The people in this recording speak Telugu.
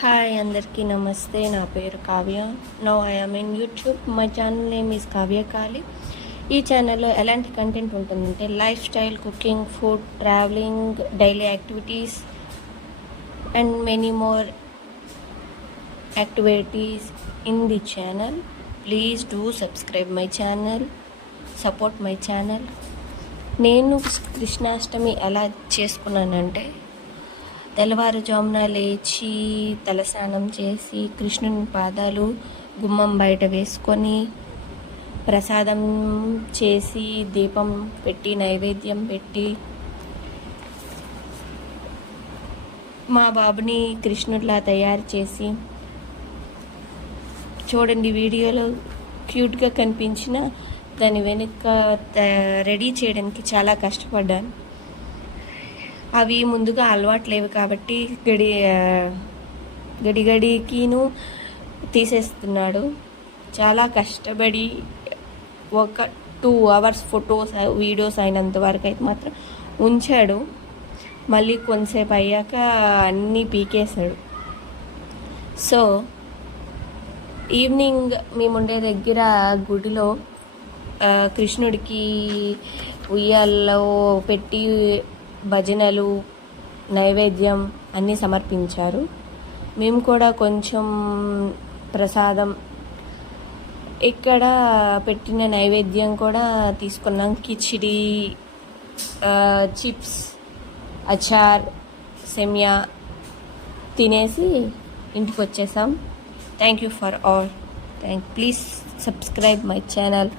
హాయ్ అందరికీ నమస్తే. నా పేరు Kavya. Now I am in YouTube. My channel name is Kavya Kali. ఈ ఛానల్లో ఎలాంటి కంటెంట్ ఉంటుందంటే lifestyle, cooking, food, travelling, daily activities and many more activities in the channel. Please do subscribe my channel, support my channel. నేను కృష్ణాష్టమి ఎలా చేసుకున్నానంటే తెల్లవారుజామున లేచి తలస్నానం చేసి కృష్ణుని పాదాలు గుమ్మం బయట వేసుకొని ప్రసాదం చేసి దీపం పెట్టి నైవేద్యం పెట్టి మా బాబుని కృష్ణుడిలా తయారు చేసి చూడండి వీడియోలో క్యూట్గా కనిపించిన దాని వెనుక రెడీ చేయడానికి చాలా కష్టపడ్డాను. అవి ముందుగా అలవాటు లేవు కాబట్టి గడిగడికిను తీసేస్తున్నాడు. చాలా కష్టపడి ఒక 2 hours ఫొటోస్ వీడియోస్ అయినంత వరకు అయితే మాత్రం ఉంచాడు. మళ్ళీ కొంతసేపు అయ్యాక అన్నీ పీకేశాడు. సో ఈవినింగ్ మేముండే దగ్గర గుడిలో కృష్ణుడికి ఉయ్యాల్లో పెట్టి భజనలు, నైవేద్యం అన్నీ సమర్పించారు. మేము కూడా కొంచెం ప్రసాదం ఇక్కడ పెట్టిన నైవేద్యం కూడా తీసుకున్నాం. కిచిడి, చిప్స్, అచార్, సెమియా తినేసి ఇంటికి వచ్చేసాం. Thank you for all. Please subscribe my channel.